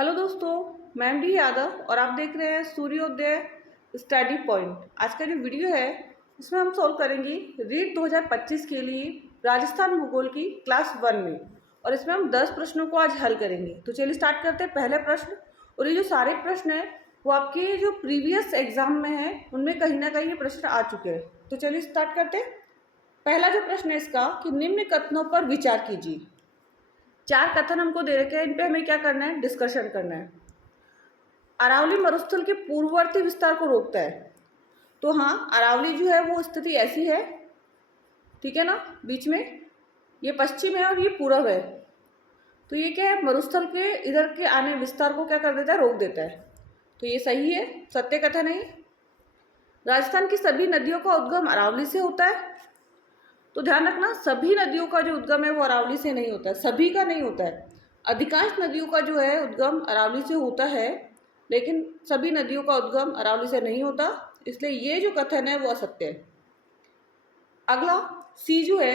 Hello दोस्तों, मैं MD Yadav और आप देख रहे हैं सूर्योदय स्टडी पॉइंट। आज का जो वीडियो है उसमें हम सॉल्व करेंगे रीट 2025 के लिए राजस्थान भूगोल की क्लास 1 में, और इसमें हम 10 प्रश्नों को आज हल करेंगे। तो चलिए स्टार्ट करते हैं। पहले प्रश्न, और ये जो सारे प्रश्न हैं वो आपके जो प्रीवियस एग्जाम में हैं उनमें कहीं ना कहीं ये प्रश्न आ चुके हैं। तो चलिए स्टार्ट करते हैं। पहला जो प्रश्न है इसका कि निम्न कथनों पर विचार कीजिए। 4 कथन हमको दे रखे हैं, इन पे हमें क्या करना है, डिस्कशन करना है। अरावली मरुस्थल के पूर्ववर्ती विस्तार को रोकता है। तो हाँ, अरावली जो है वो स्थिति ऐसी है, ठीक है ना, बीच में ये पश्चिम है और ये पूर्व है। तो ये क्या है, मरुस्थल के इधर के आने विस्तार को क्या कर देता है, रोक देता है। तो ये सही है, सत्य कथन है। राजस्थान की सभी नदियों का उद्गम अरावली से होता है। तो ध्यान रखना, सभी नदियों का जो उद्गम है वो अरावली से नहीं होता है, सभी का नहीं होता है। अधिकांश नदियों का जो है उद्गम अरावली से होता है, लेकिन सभी नदियों का उद्गम अरावली से नहीं होता, इसलिए ये जो कथन है वो असत्य है। अगला सी जो है,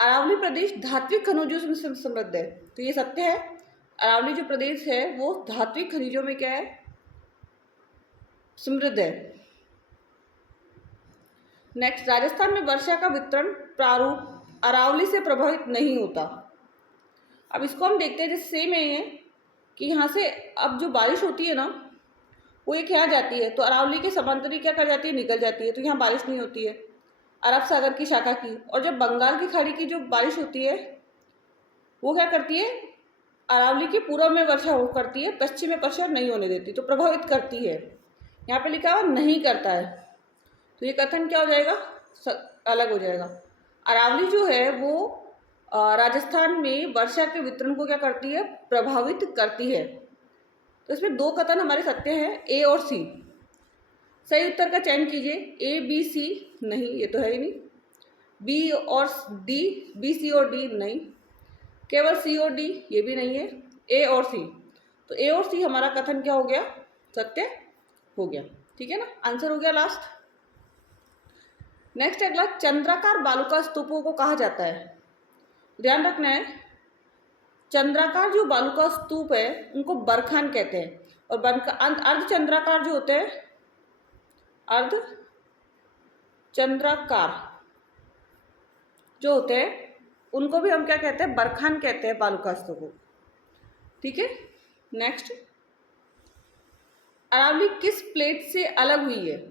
अरावली प्रदेश धात्विक खनिजों से समृद्ध है। तो ये सत्य है, अरावली जो प्रदेश है वो धात्विक खनिजों में क्या है, समृद्ध है। नेक्स्ट, राजस्थान में वर्षा का वितरण प्रारूप अरावली से प्रभावित नहीं होता। अब इसको हम देखते हैं, जैसे सेम है ये कि यहाँ से अब जो बारिश होती है ना वो एक यहाँ जाती है, तो अरावली के समांतरी क्या कर जाती है, निकल जाती है, तो यहाँ बारिश नहीं होती है अरब सागर की शाखा की। और जब बंगाल की खाड़ी की जो बारिश होती है वो क्या करती है, अरावली के पूर्व में वर्षा करती है, पश्चिम में वर्षा नहीं होने देती, तो प्रभावित करती है। यहाँ पे लिखा हुआ नहीं करता है, तो ये कथन क्या हो जाएगा, अलग हो जाएगा। अरावली जो है वो राजस्थान में वर्षा के वितरण को क्या करती है, प्रभावित करती है। तो इसमें 2 कथन हमारे सत्य हैं, ए और सी। सही उत्तर का चयन कीजिए। ए बी सी नहीं, ये तो है ही नहीं। बी और डी, बी सी और डी नहीं, केवल सी और डी, ये भी नहीं है। ए और सी, तो ए और सी हमारा कथन क्या हो गया, सत्य हो गया, ठीक है ना, आंसर हो गया लास्ट। नेक्स्ट अगला, चंद्राकार बालुका स्तूपों को कहा जाता है। ध्यान रखना है, चंद्राकार जो बालुका स्तूप है उनको बरखान कहते हैं, और अर्धचंद्राकार जो होते हैं, अर्ध चंद्राकार जो होते हैं उनको भी हम क्या कहते हैं, बरखान कहते हैं बालुका स्तूप को, ठीक है। नेक्स्ट, अरावली किस प्लेट से अलग हुई है,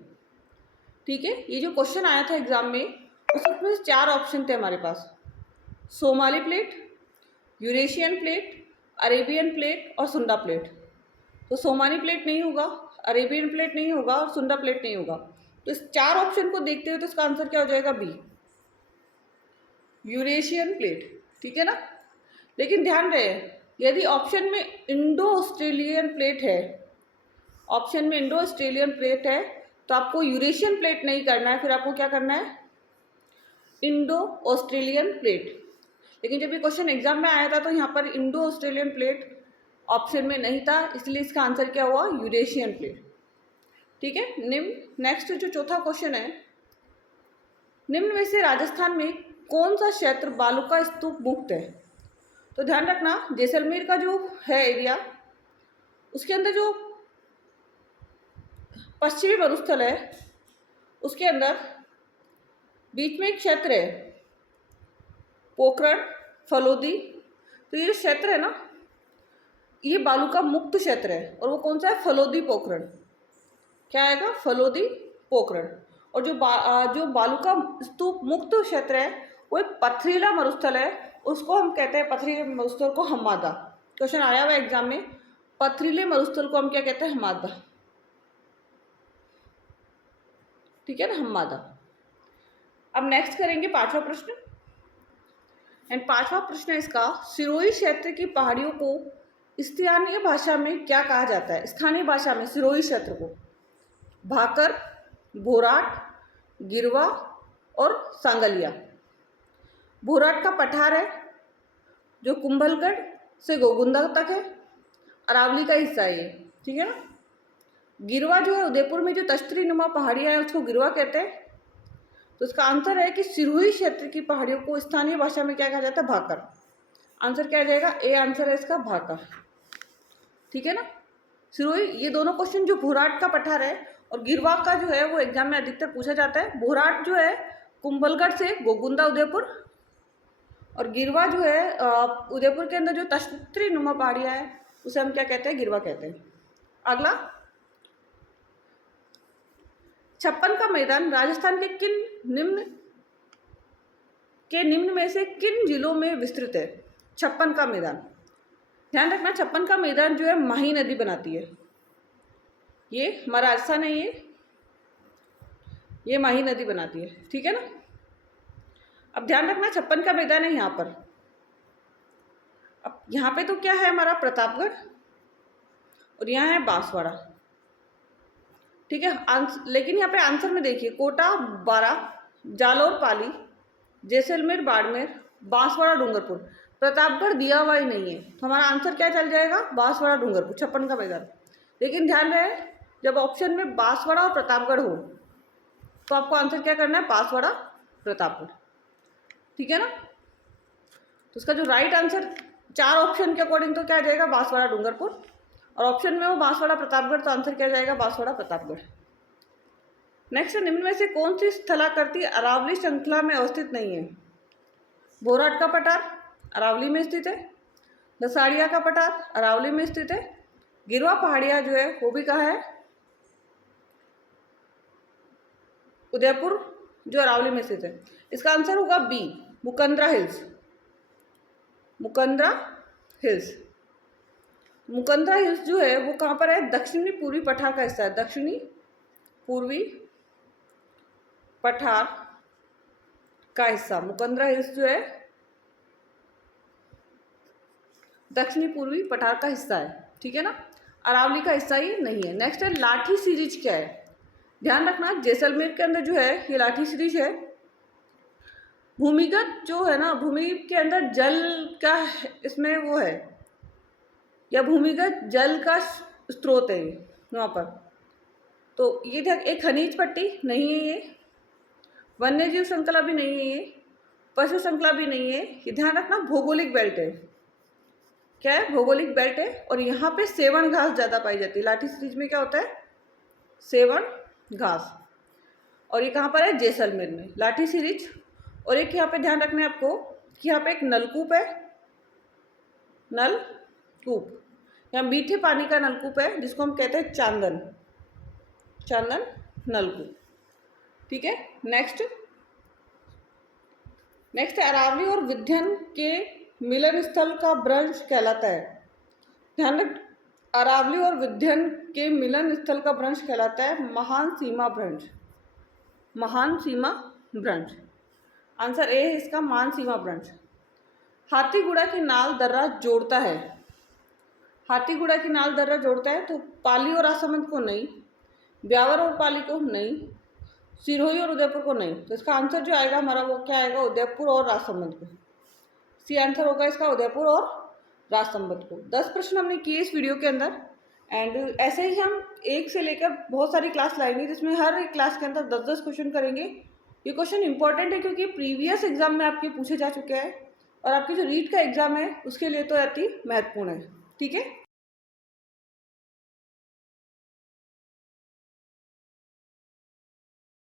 ठीक है। ये जो क्वेश्चन आया था एग्जाम में उसमें 4 ऑप्शन थे हमारे पास, Somali plate, Eurasian plate, Arabian plate और सुंडा प्लेट। तो सोमानी प्लेट नहीं होगा, अरेबियन प्लेट नहीं होगा और सुंडा प्लेट नहीं होगा। तो इस 4 ऑप्शन को देखते हुए तो इसका आंसर क्या हो जाएगा, बी, यूरेशियन प्लेट, ठीक है ना। लेकिन ध्यान रहे, यदि ऑप्शन में इंडो ऑस्ट्रेलियन प्लेट है, ऑप्शन में इंडो ऑस्ट्रेलियन प्लेट है, तो आपको यूरेशियन प्लेट नहीं करना है, फिर आपको क्या करना है, इंडो ऑस्ट्रेलियन प्लेट। लेकिन जब ये क्वेश्चन एग्जाम में आया था तो यहाँ पर इंडो ऑस्ट्रेलियन प्लेट ऑप्शन में नहीं था, इसलिए इसका आंसर क्या हुआ, यूरेशियन प्लेट, ठीक है। नेक्स्ट जो चौथा क्वेश्चन है, निम्न में से राजस्थान में कौन सा क्षेत्र बालुका स्तूप मुक्त है। तो ध्यान रखना, जैसलमेर का जो है एरिया, उसके अंदर जो पश्चिमी मरुस्थल है उसके अंदर बीच में एक क्षेत्र है पोखरण फलोदी। तो ये क्षेत्र है ना, ये बालुका मुक्त क्षेत्र है, और वो कौन सा है, फलोदी पोखरण। क्या आएगा, फलोदी पोखरण। और जो बालुका स्तूप मुक्त क्षेत्र है वो एक पथरीला मरुस्थल है, उसको हम कहते हैं, पथरीले मरुस्थल को हम्मादा। क्वेश्चन आया हुआ एग्जाम में, पथरीले मरुस्थल को हम क्या कहते हैं, हम्मादा, ठीक है ना, हम्मादा। अब नेक्स्ट करेंगे 5वां प्रश्न, एंड 5वां प्रश्न है इसका, सिरोही क्षेत्र की पहाड़ियों को स्थानीय भाषा में क्या कहा जाता है। स्थानीय भाषा में सिरोही क्षेत्र को भाकर, भोराट, गिरवा और सांगलिया। भोराट का पठार है जो कुंभलगढ़ से गोगुंदा तक है, अरावली का हिस्सा है ये, ठीक है ना। गिरवा जो है उदयपुर में जो तश्तरी नुमा पहाड़ियाँ है उसको गिरवा कहते हैं। तो इसका आंसर है कि सिरोही क्षेत्र की पहाड़ियों को स्थानीय भाषा में क्या कहा जाता है, भाकर। आंसर क्या आ जाएगा, ए आंसर है इसका, भाकर, ठीक है ना। सिरोही, ये दोनों क्वेश्चन जो भोराट का पठार है और गिरवा का जो है वो एग्जाम में अधिकतर पूछा जाता है। भोराट जो है कुंभलगढ़ से गोगुंदा उदयपुर, और गिरवा जो है उदयपुर के अंदर जो तश्तरी नुमा पहाड़ियाँ है उसे हम क्या कहते हैं, गिरवा कहते हैं। अगला, छप्पन का मैदान राजस्थान के निम्न में से किन जिलों में विस्तृत है। छप्पन का मैदान, ध्यान रखना, छप्पन का मैदान जो है माही नदी बनाती है। ये हमारा राजस्थान है, ये माही नदी बनाती है, ठीक है ना। अब ध्यान रखना, छप्पन का मैदान है यहाँ पर। अब यहाँ पे तो क्या है हमारा, प्रतापगढ़, और यहाँ है बांसवाड़ा, ठीक है। लेकिन यहाँ पे आंसर में देखिए, कोटा, बारां, जालौर, पाली, जैसलमेर, बाड़मेर, बांसवाड़ा, डूंगरपुर। प्रतापगढ़ दिया हुआ ही नहीं है, तो हमारा आंसर क्या चल जाएगा, बांसवाड़ा, डूंगरपुर, छप्पन का मैदान। लेकिन ध्यान रहे, जब ऑप्शन में बांसवाड़ा और प्रतापगढ़ हो तो आपको आंसर क्या करना है, बांसवाड़ा, प्रतापगढ़, ठीक है ना। तो उसका जो राइट आंसर 4 ऑप्शन के अकॉर्डिंग तो क्या आ जाएगा, बांसवाड़ा, डूंगरपुर, और ऑप्शन में वो बांसवाड़ा, प्रतापगढ़, तो आंसर क्या जाएगा, बांसवाड़ा, प्रतापगढ़। नेक्स्ट, निम्न में से कौन सी स्थलाकृति अरावली श्रृंखला में अवस्थित नहीं है। भोराट का पठार अरावली में स्थित है, लसाड़िया का पठार अरावली में स्थित है, गिरवा पहाड़िया जो है वो भी कहाँ है, उदयपुर जो अरावली में स्थित है। इसका आंसर होगा B, Mukundra hills. Mukundra hills, Mukundra hills जो है वो कहाँ पर है, दक्षिणी पूर्वी पठार का हिस्सा है। दक्षिणी पूर्वी पठार का हिस्सा मुकंदरा हिल्स जो है दक्षिणी पूर्वी पठार का हिस्सा है, ठीक है ना, अरावली का हिस्सा ही नहीं है। नेक्स्ट है, लाठी सीरीज क्या है। ध्यान रखना, जैसलमेर के अंदर जो है ये लाठी सीरीज है। भूमिगत जो है ना, भूमि के अंदर जल का इसमें वो है, या भूमिगत जल का स्रोत है वहाँ पर। तो ये एक खनिज पट्टी नहीं है, ये वन्य जीव श्रृंखला भी नहीं है, ये पशु श्रृंखला भी नहीं है। ये ध्यान रखना, भौगोलिक बेल्ट है। क्या है, भौगोलिक बेल्ट है, और यहाँ पे सेवन घास ज़्यादा पाई जाती है। लाठी सीरीज में क्या होता है, सेवन घास, और ये कहाँ पर है, जैसलमेर में, लाठी सीरीज। और एक यहाँ पे ध्यान रखना है आपको कि यहाँ पे एक नलकूप है, नलकूप, यहाँ मीठे पानी का नलकूप है जिसको हम कहते हैं चांदन, चांदन नलकूप, ठीक है। नेक्स्ट अरावली और विंध्यन के मिलन स्थल का भ्रंश कहलाता है। ध्यान रख, अरावली और विंध्यन के मिलन स्थल का भ्रंश कहलाता है महान सीमा भ्रंश। महान सीमा भ्रंश, आंसर ए है इसका, महान सीमा भ्रंश। हाथीगुड़ा की नाल दर्रा जोड़ता है। हाथीगुड़ा की नाल दर्रा जोड़ता है, तो पाली और राजसमंद को नहीं, ब्यावर और पाली को नहीं, सिरोही और उदयपुर को नहीं। तो इसका आंसर जो आएगा हमारा वो क्या आएगा, उदयपुर और राजसमंद को। सी आंसर होगा इसका, उदयपुर और राजसमंद को। 10 प्रश्न हमने किए इस वीडियो के अंदर, एंड ऐसे ही हम एक से लेकर बहुत सारी क्लास लाएंगे जिसमें हर एक क्लास के अंदर 10-10 क्वेश्चन करेंगे। ये क्वेश्चन इंपॉर्टेंट है क्योंकि प्रीवियस एग्जाम में आपके पूछे जा चुके हैं, और आपके जो रीट का एग्जाम है उसके लिए तो अति महत्वपूर्ण है, ठीक है।